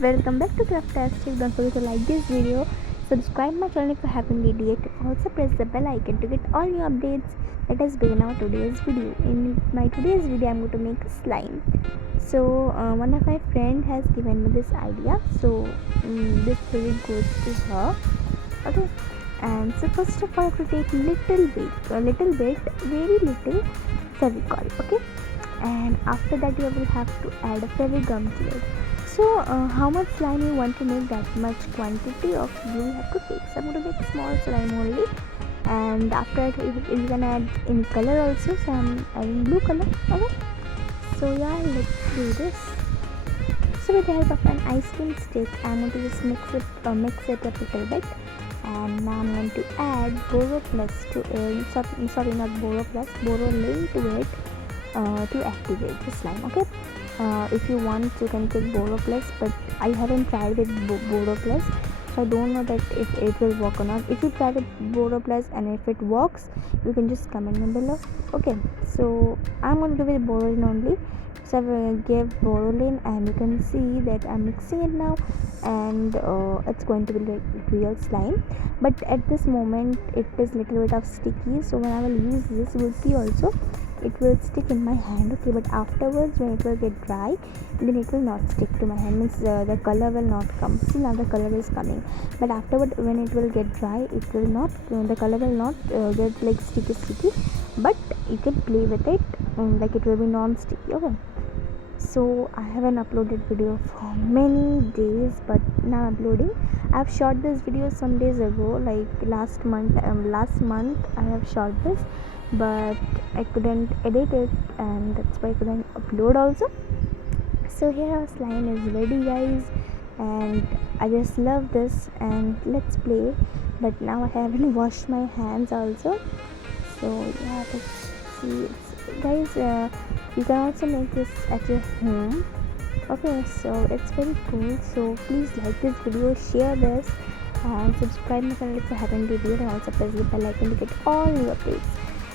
Welcome back to Craftastic. Don't forget to like this video, subscribe my channel if you haven't did yet. Also press the bell icon to get all new updates. Let us begin our today's video. In my today's video, I'm going to make slime. So one of my friend has given me this idea. So this video goes to her. Okay. And so first of all, I have to take little bit, very little fevicol. Okay. And after that, you will have to add a fevigum to it. So how much slime you want to make, that much quantity of glue you have to take. So I'm going to make small slime only, and after that you can add any color also. So I'm adding blue color. Okay, so yeah, let's do this. So with the help of an ice cream stick, I'm going to just mix it up a little bit, and now I'm going to add borax to it. Sorry, not borax, borolane to it to activate the slime. Okay. If you want, you can take borax, but I haven't tried with borax, so I don't know that if it will work or not. If you try with borax and if it works, you can just comment down below. Okay, so I'm going to do with borolane only. So I gave borolane, and you can see that I'm mixing it now, and it's going to be like real slime. But at this moment, it is little bit of sticky. So when I will use this, you will see also it will stick in my hand. Okay, but afterwards when it will get dry, then it will not stick to my hand. Means the color will not come. See, now the color is coming, but afterward when it will get dry, it will not the color will not get like sticky, but you can play with it like it will be non-sticky. Okay, so I haven't uploaded video for many days, but now I'm uploading. I've shot this video some days ago, like last month I have shot this, but I couldn't edit it, and that's why I couldn't upload also. So here our slime is ready, guys, and I just love this. And let's play. But now I haven't washed my hands also, so yeah, let's see. Guys, you can also make this at your home. Okay, so it's very cool. So please like this video, share this, and subscribe my channel if you haven't did yet, and also press the bell icon to get all new updates.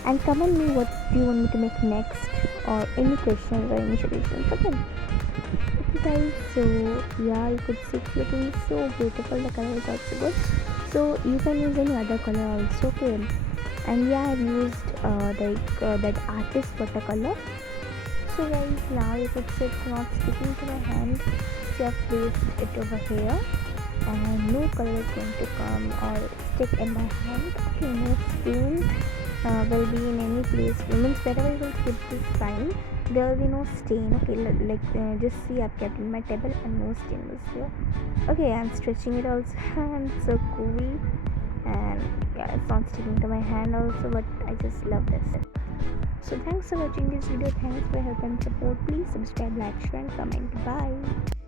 And comment me what do you want me to make next, or any questions or any suggestions. Okay, guys, so yeah, you could see it looking so beautiful. The color is also good, so you can use any other color also. Okay, and yeah, I've used that artist watercolor. So guys, now you could see it's not sticking to my hand. So I've placed it over here, and no color is going to come or stick in my hand. Okay, no stain will be in any place. Means wherever you will keep this sign, there will be no stain. Okay, just see, I've kept it in my table and no stain was there. Okay, I'm stretching it also, and it's so cool. And yeah, it's not sticking to my hand also, but I just love this. So thanks for watching this video. Thanks for your help and support. Please subscribe, like, share, and comment. Bye.